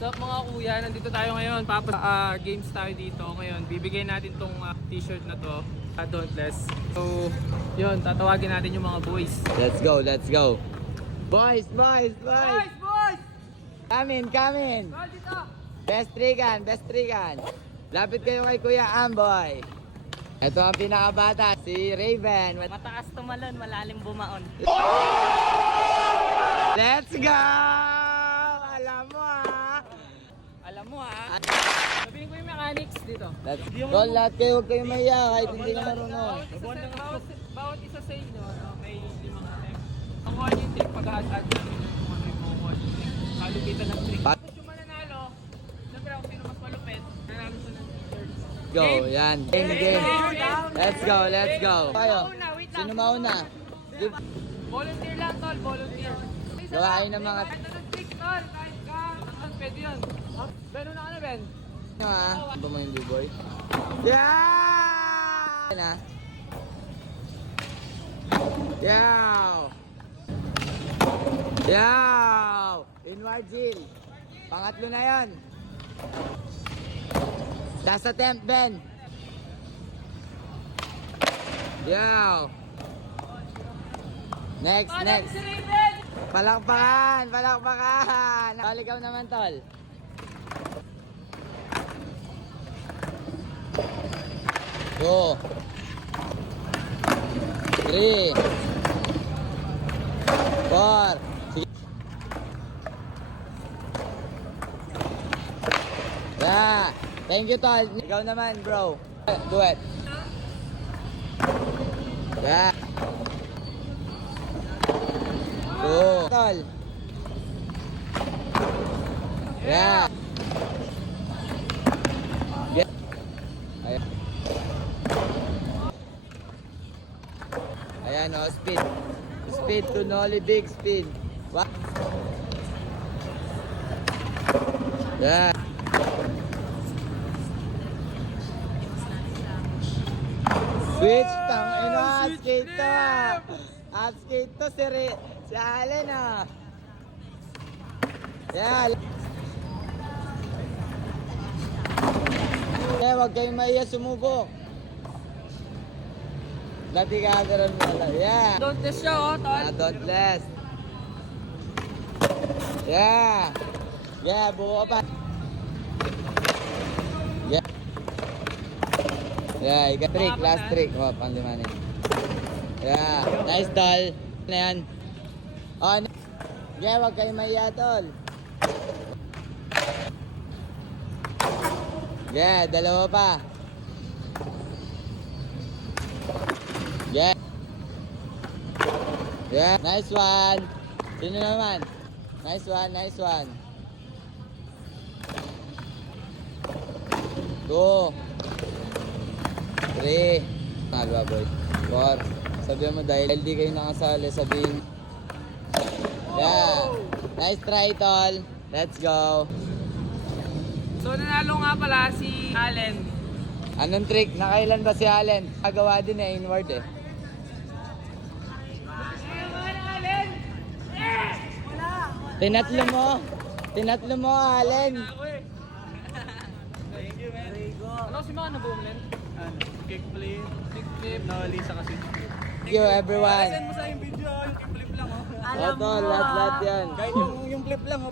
What's up mga kuya? Nandito tayo ngayon. Games tayo dito. Ngayon, bibigay natin tong t-shirt na to. Dauntless. So, yun. Tatawagin natin yung mga boys. Let's go, let's go. Boys! Boys! Come in. Boys, dito! Best trigan. Lapit kayo kay Kuya Amboy. Ito ang pinakabata, si Raven. Mataas tumalon, malalim bumaon. Let's go! Alam mo ha? Sabihin ko yung mechanics dito. Let's go, lahat kayo, huwag kayong mahiya kahit hindi na marunong. Bawat isa sa inyo, may 5 attempt. Ang one yung trick pag-add namin yung mga yung trick. Kalupitan ng trick. Tapos yung mananalo, siyempre kung sino mas malupit, nanalo siya ng t-shirt. Go, yan. Game. Let's go. Kayo, sino mauna? Volunteer lang tol, volunteer. Gawain ng mga... Kahit anong trick tol, kahit ka, pwede yun. Ben, una ka na Ben. Ano ha? Ano ba mo yung B-boy? Yeah! Yan ha? Yaw! Inward Jill. Pangatlo na yan. Last attempt, Ben. Yaw! Next. Si Raven! Palakpakan! Ikaw naman, tol. Go. 3 4. Sige. Yeah. Thank you, tol. Ikaw naman, bro. Do it. Yeah. Go. Tol. Yeah. Yeah. Ayan o, speed. Speed to nollie, big speed. What? Yeah. Switch, tangina, skate to ah. Skate to si Allen ah. Yeah. Huwag kayong mahiya sumubok. Dati kagaran mo lang. Yeah. Dauntless siya tol. Dauntless. Yeah. Yeah, buo pa. Yeah. Yeah, trick, last trick. Oh, panglimanin. Yeah, nice tol. Ano yan? Oh, yeah, huwag kayong mahiya tol. Yeah, dalawa pa. Yeah. Yeah, nice one. Sino naman? Nice one. 2 3 Nalwa boy. 4. Sabihan mo dahil di kayo nakasali, sabihin. Yeah. Nice try, tol. Let's go. So nanalo nga pala si Allen. Anong trick? Nakailan ba si Allen? Kagawa din eh, inward eh. Tinatlo mo, Allen. Thank you, man. Ano si mga nabuumlen? Kickflip, nollie, saka switch flip. Thank you, everyone. Send mo sa yung video, yung kickflip lang Tol, lahat yan. Kahit yung flip lang